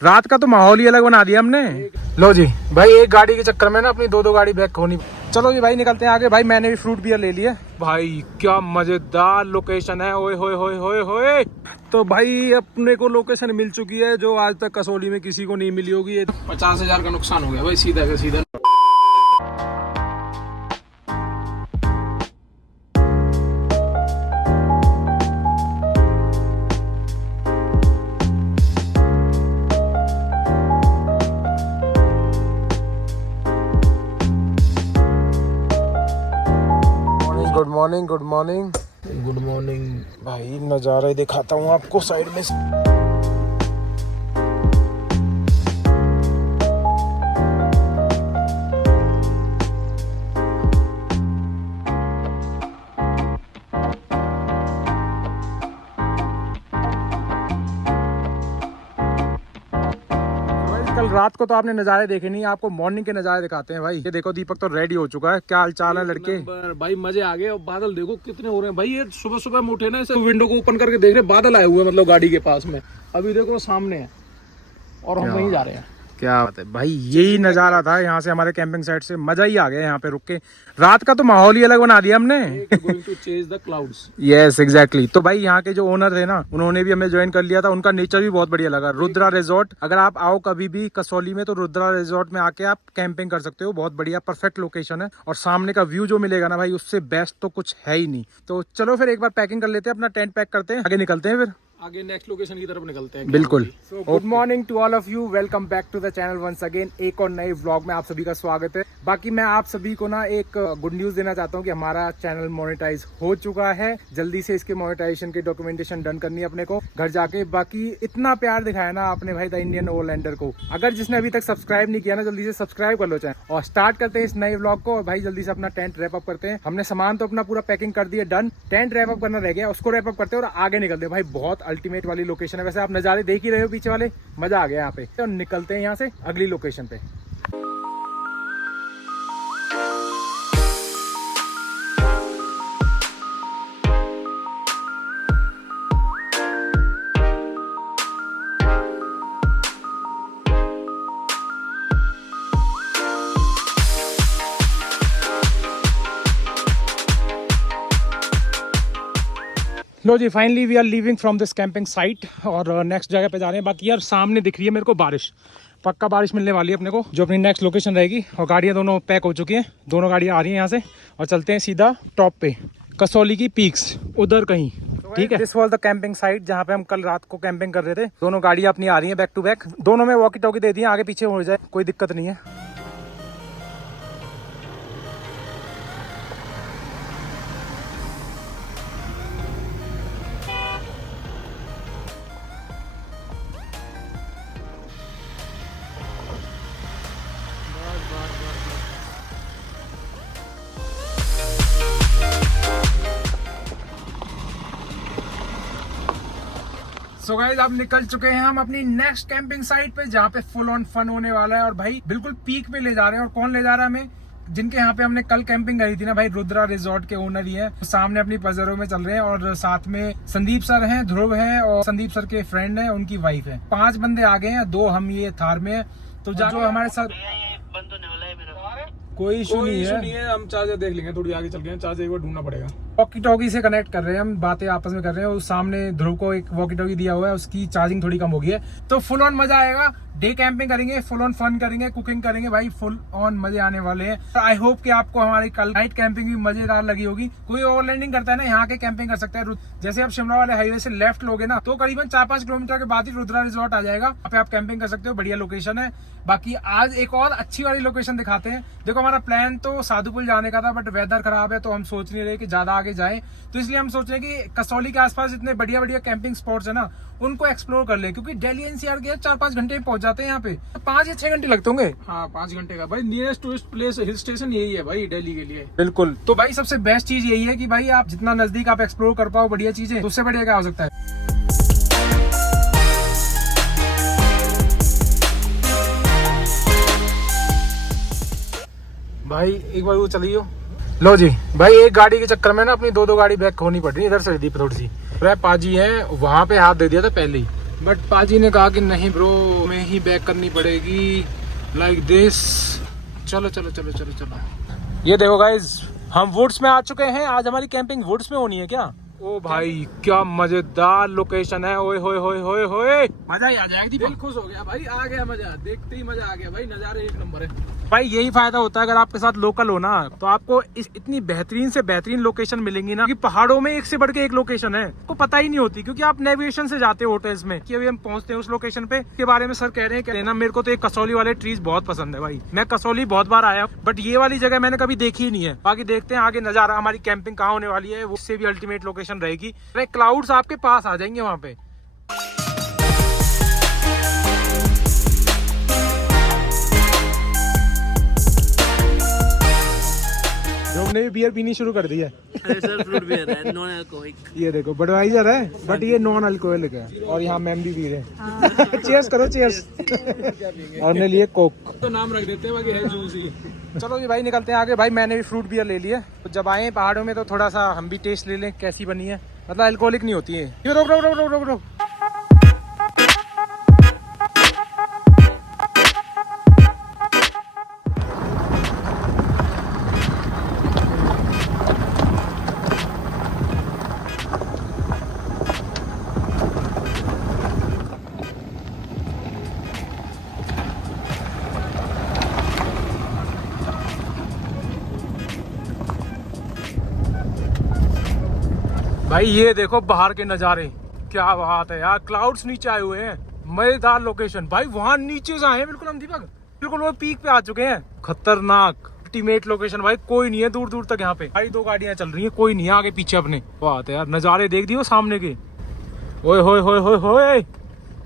रात का तो माहौल ही अलग बना दिया हमने। लो जी भाई, एक गाड़ी के चक्कर में ना अपनी दो गाड़ी बैक होनी। चलो जी भाई निकलते हैं आगे। भाई मैंने भी फ्रूट बियर ले लिया। भाई क्या मजेदार लोकेशन है, ओए होए होए होए होए। तो भाई अपने को लोकेशन मिल चुकी है जो आज तक कसौली में किसी को नहीं मिली होगी। ये 50,000 का नुकसान हो गया भाई, सीधा का सीधा। Good morning good morning good morning. भाई नज़ारे दिखाता हूँ आपको साइड में से। कल रात को तो आपने नज़ारे देखे नहीं, आपको मॉर्निंग के नज़ारे दिखाते हैं भाई। ये देखो दीपक तो रेडी हो चुका है। क्या हाल चाल है लड़के? भाई मजे आ गए। और बादल देखो कितने हो रहे हैं भाई। ये सुबह सुबह हम उठे ना, इसे विंडो को ओपन करके देख रहे, बादल आए हुए मतलब गाड़ी के पास में। अभी देखो सामने है और हम वहीं जा रहे हैं। क्या बात है भाई, यही नज़ारा था यहाँ से हमारे कैंपिंग साइट से। मजा ही आ गया यहाँ पे रुक के। रात का तो माहौल ही अलग बना दिया हमने। Going to chase the clouds. Yes, exactly. तो भाई यहाँ के जो ओनर थे ना, उन्होंने भी हमें ज्वाइन कर लिया था। उनका नेचर भी बहुत बढ़िया लगा। रुद्रा रिजॉर्ट, अगर आप आओ कभी भी कसौली में तो रुद्रा रिजॉर्ट में आके आप कैंपिंग कर सकते हो। बहुत बढ़िया परफेक्ट लोकेशन है और सामने का व्यू जो मिलेगा ना भाई, उससे बेस्ट तो कुछ है ही नहीं। तो चलो फिर एक बार पैकिंग कर लेते हैं, अपना टेंट पैक करते हैं, आगे निकलते हैं। फिर आगे नेक्स्ट लोकेशन की तरफ निकलते हैं। बिल्कुल। Good morning to all of you, welcome back to the channel once again. एक और नए व्लॉग में आप सभी का स्वागत है। बाकी मैं आप सभी को ना एक गुड न्यूज देना चाहता हूँ कि हमारा चैनल मोनेटाइज हो चुका है। जल्दी से इसके मोनेटाइजेशन की डॉक्यूमेंटेशन डन करनी है अपने को घर जाके। बाकी इतना प्यार दिखाया ना आपने भाई द इंडियन ओवरलैंडर को। अगर जिसने अभी तक सब्सक्राइब नहीं किया ना, जल्दी से सब्सक्राइब कर लो चैनल और स्टार्ट करते हैं इस नए व्लॉग को। और भाई जल्दी से अपना टेंट रैप अप करते हैं। हमने सामान तो अपना पूरा पैकिंग कर दिया, डन। टेंट रैप अप करना रह गया, उसको रैप अप करते हैं और आगे निकलते हैं। भाई बहुत अल्टीमेट वाली लोकेशन है। वैसे आप नज़ारे देख ही रहे हो पीछे वाले, मजा आ गया यहाँ पे। तो निकलते हैं यहाँ से अगली लोकेशन पे। लो जी finally we are leaving from this camping site और नेक्स्ट जगह पे जा रहे हैं। बाकी यार सामने दिख रही है मेरे को बारिश, पक्का बारिश मिलने वाली है अपने को, जो अपनी नेक्स्ट लोकेशन रहेगी। और गाड़ियाँ दोनों पैक हो चुकी हैं, दोनों गाड़ियाँ आ रही हैं यहाँ से और चलते हैं सीधा टॉप पे, कसौली की पीक्स उधर कहीं। ठीक है, this was the camping site जहाँ पे हम कल रात को कैंपिंग कर रहे थे। दोनों गाड़ियाँ अपनी आ रही हैं बैक टू बैक। दोनों में वॉकी टॉकी दे दी है, आगे पीछे हो जाए कोई दिक्कत नहीं है। सो गाइस अब निकल चुके हैं हम अपनी नेक्स्ट कैंपिंग साइट पे, जहाँ पे फुल ऑन फन होने वाला है। और भाई बिल्कुल पीक पे ले जा रहे हैं। और कौन ले जा रहा है हमें? जिनके यहाँ पे हमने कल कैंपिंग करी थी ना भाई, रुद्रा रिजॉर्ट के ओनर ही है। सामने अपनी पजरों में चल रहे हैं और साथ में संदीप सर हैं, ध्रुव हैं और संदीप सर के फ्रेंड हैं, उनकी वाइफ है। 5 बंदे आ गए हैं, 2 हम ये थार में है। तो जो हमारे साथ कोई इशू नहीं है, हम चार्जर देख लेंगे थोड़ी आगे चल के। चार्जर एक बार ढूंढना पड़ेगा। वॉकी टॉकी से कनेक्ट कर रहे हैं हम, बातें आपस में कर रहे हैं। उस सामने ध्रुव को एक वॉकी टॉकी दिया हुआ है, उसकी चार्जिंग थोड़ी कम हो गई है। तो फुल ऑन मजा आएगा, डे कैंपिंग करेंगे, फुल ऑन फन करेंगे, कुकिंग करेंगे भाई, फुल ऑन मजे आने वाले हैं। आई होप कि आपको हमारी कल नाइट कैंपिंग भी मजेदार लगी होगी। कोई ओवरलैंडिंग करता है ना, यहाँ के कैंपिंग कर सकता है। जैसे आप शिमला वाले हाईवे से लेफ्ट लोगे ना, तो करीबन 4-5 किलोमीटर के बाद ही रुद्रा रिजॉर्ट आ जाएगा। वहाँ पे आप कैंपिंग कर सकते हो, बढ़िया लोकेशन है। बाकी आज एक और अच्छी वाली लोकेशन दिखाते हैं। देखो हमारा प्लान तो साधुपुल जाने का था, बट वेदर खराब है तो हम सोच नहीं रहे कि ज्यादा आगे जाए। तो इसलिए हम सोच रहे हैं कि कसौली के आसपास जितने बढ़िया बढ़िया कैंपिंग स्पॉट्स है ना, उनको एक्सप्लोर कर ले। क्योंकि दिल्ली एनसीआर के 4-5 घंटे में पहुंच जाते हैं यहाँ पे। 5 या 6 घंटे लगते होंगे। हाँ 5 घंटे का भाई। Nearest tourist place hill station यही है भाई दिल्ली के लिए। बिल्कुल। तो भाई सबसे बेस्ट चीज यही है कि भाई आप जितना नजदीक आप एक्सप्लोर कर पाओ बढ़िया चीजें, तो उससे बढ़िया क्या हो सकता है। भाई एक बार वो चलियो। लो जी भाई, एक गाड़ी के चक्कर में ना अपनी 2 गाड़ी बैक होनी पड़ रही है। इधर से दी थोड़ी सी पाजी है, वहां पे हाथ दे दिया था पहले ही। बट पाजी ने कहा कि नहीं ब्रो, हमें ही बैक करनी पड़ेगी लाइक दिस। चलो चलो चलो चलो चलो। ये देखो गाइज, हम वुड्स में आ चुके हैं। आज हमारी कैंपिंग वुड्स में होनी है क्या? ओ भाई क्या मजेदार लोकेशन है। ओए होए होए होए होए, मजा ही आ जाएगा। दिल खुश हो गया भाई, आ गया मजा, देखते ही मजा आ गया भाई। नजारे एक नंबर है भाई। यही फायदा होता है अगर आपके साथ लोकल हो ना, तो आपको इतनी बेहतरीन से बेहतरीन लोकेशन मिलेंगी ना कि पहाड़ों में एक से बढ़ के एक लोकेशन है, आपको पता ही नहीं होती, क्योंकि आप नेविगेशन से जाते हो होटल्स में कि अभी हम पहुंचते हैं उस लोकेशन पे। के बारे में सर कह रहे हैं ना, मेरे को तो एक कसौली वाले ट्रीज बहुत पसंद है भाई। मैं कसौली बहुत बार आया, बट ये वाली जगह मैंने कभी देखी ही नहीं है। बाकी देखते हैं आगे नजारा, हमारी कैंपिंग कहाँ होने वाली है, उससे भी अल्टीमेट लोकेशन रहेगी। क्लाउड्स आपके पास आ जाएंगे वहां पे। हमने भी बियर पीनी शुरू कर दी है। अरे सर फ्रूट बियर है, नॉन अल्कोहलिक। ये देखो बडवाइजर है, बट ये नॉन अल्कोहलिक है। और यहाँ मैम भी पी रहे हैं। चीयर्स करो, चीयर्स। और ने लिए कोक, तो नाम रख देते हैं, बाकी है जूस ही। चलो जी भाई निकलते हैं आगे। भाई मैंने भी फ्रूट बियर ले लिया, तो जब आए पहाड़ों में तो थोड़ा सा हम भी टेस्ट ले लें कैसी बनी है। मतलब अल्कोहलिक नहीं होती है ये। रोक रोक रोक रोक रोक रोक। भाई ये देखो बाहर के नज़ारे, क्या बात है यार। क्लाउड्स नीचे आए हुए हैं, मजेदार लोकेशन भाई। वहां नीचे से आए बिल्कुल हम दीपक, बिल्कुल वो पीक पे आ चुके हैं। खतरनाक अल्टीमेट लोकेशन भाई। कोई नहीं है दूर दूर तक यहाँ पे भाई। 2 गाड़ियां चल रही हैं, कोई नहीं है आगे पीछे अपने। बात है यार, नज़ारे देख दियो सामने के। ओए होए होए होए होए,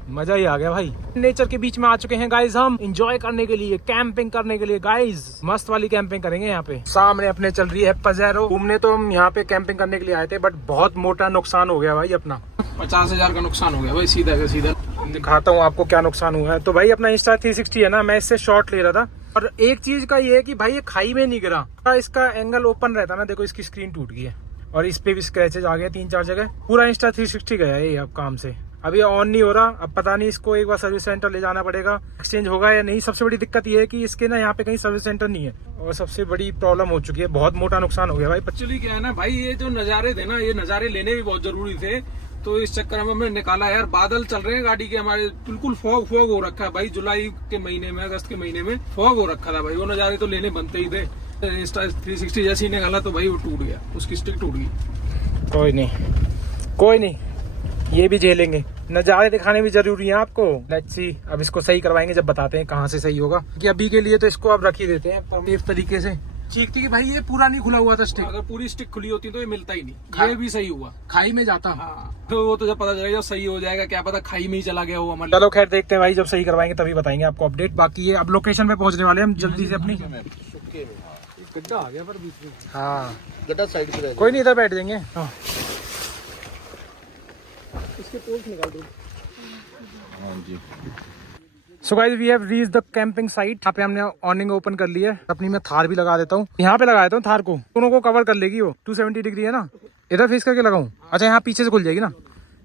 मजा ही आ गया भाई। नेचर के बीच में आ चुके हैं गाइज हम, एंजॉय करने के लिए, कैंपिंग करने के लिए गाइज। मस्त वाली कैंपिंग करेंगे यहाँ पे। सामने अपने चल रही है पजेरो। घूमने तो हम यहाँ पे कैंपिंग करने के लिए आए थे, बट बहुत मोटा नुकसान हो गया भाई अपना। 50,000 का नुकसान हो गया भाई, सीधा का सीधा। दिखाता हूँ आपको क्या नुकसान हुआ है। तो भाई अपना इंस्टा 360 है ना, मैं इससे शॉर्ट ले रहा था। और एक चीज का ये है कि भाई ये खाई में नहीं गिरा, इसका एंगल ओपन रहता ना। देखो इसकी स्क्रीन टूट गई है, और इस पे भी स्क्रैचेज आ गए 3-4 जगह। पूरा इंस्टा 360 गया है ये अब काम से। अभी ऑन नहीं हो रहा, अब पता नहीं इसको एक बार सर्विस सेंटर ले जाना पड़ेगा, एक्सचेंज होगा या नहीं। सबसे बड़ी दिक्कत ये है कि इसके ना यहाँ पे कहीं सर्विस सेंटर नहीं है, और सबसे बड़ी प्रॉब्लम हो चुकी है। बहुत मोटा नुकसान हो गया भाई। एक्चुअली क्या है ना भाई, ये जो नज़ारे थे ना, ये नज़ारे लेने भी बहुत जरूरी थे। तो इस चक्कर में हमने निकाला यार। बादल चल रहे हैं गाड़ी के हमारे, बिल्कुल फॉग फॉग हो रखा है भाई। जुलाई के महीने में, अगस्त के महीने में फॉग हो रखा था भाई। वो नज़ारे तो लेने बनते ही थे। इंस्टा 360 जैसे ही निकाला तो भाई वो टूट गया, उसकी स्टिक टूट गई। कोई नहीं कोई नहीं, ये भी झेलेंगे। नज़ारे दिखाने भी जरूरी है आपको। लेट्स सी, अब इसको सही करवाएंगे जब बताते हैं कहाँ से सही होगा। कि अभी के लिए तो इसको अब रख ही देते हैं सेफ तरीके से। चीखती कि भाई ये पूरा नहीं खुला हुआ था स्टिक, अगर पूरी स्टिक खुली होती तो ये मिलता ही नहीं। ये भी सही हुआ, खाई में जाता। हाँ, तो वो तो जब पता चलेगा सही हो जाएगा, क्या पता खाई में ही चला गया हो। चलो खैर देखते हैं भाई, जब सही करवाएंगे तभी बताएंगे आपको अपडेट। बाकी ये अब लोकेशन पे पहुंचने वाले हम जल्दी से अपनी। गड्ढा आ गया पर बीच में। हाँ गड्ढा साइड पे, कोई नहीं इधर बैठ जाएंगे। हाँ इसके पोल्स निकाल दो। हाँ जी। So guys we have reached the camping site. यहाँ पे हमने ऑर्निंग ओपन कर ली है। अपनी मैं थार भी लगा देता हूँ, यहाँ पे लगा देता हूँ थार को, दोनों को कवर कर लेगी वो। 270 डिग्री है ना, इधर फेस करके लगाऊं। अच्छा यहाँ पीछे से खुल जाएगी ना,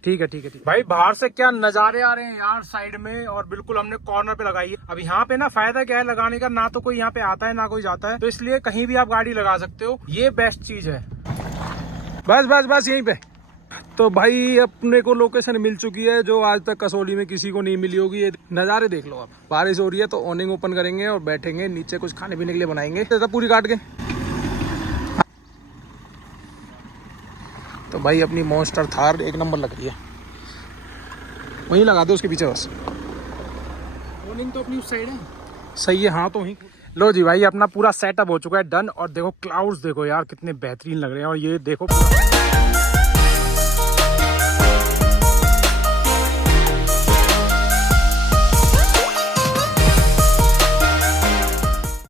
ठीक है ठीक है ठीक। भाई बाहर से क्या नजारे आ रहे हैं यार साइड में, और बिल्कुल हमने कॉर्नर पे लगाई है। अब यहाँ पे ना फायदा क्या है लगाने का, ना तो कोई यहाँ पे आता है ना कोई जाता है, तो इसलिए कहीं भी आप गाड़ी लगा सकते हो, ये बेस्ट चीज है। बस बस बस यहीं पे। तो भाई अपने को लोकेशन मिल चुकी है जो आज तक कसौली में किसी को नहीं मिली होगी। ये नज़ारे देख लो आप। बारिश हो रही है तो ऑनिंग ओपन करेंगे और बैठेंगे नीचे, कुछ खाने पीने के लिए बनाएंगे पूरी काट के। तो भाई अपनी मॉन्स्टर थार एक नंबर लग रही है, वहीं लगा दो उसके पीछे बस। ऑनिंग तो अपनी उस साइड है, सही है। हाँ तो वहीं लो जी भाई, अपना पूरा सेटअप हो चुका है डन। और देखो क्लाउड्स देखो यार कितने बेहतरीन लग रहे हैं, और ये देखो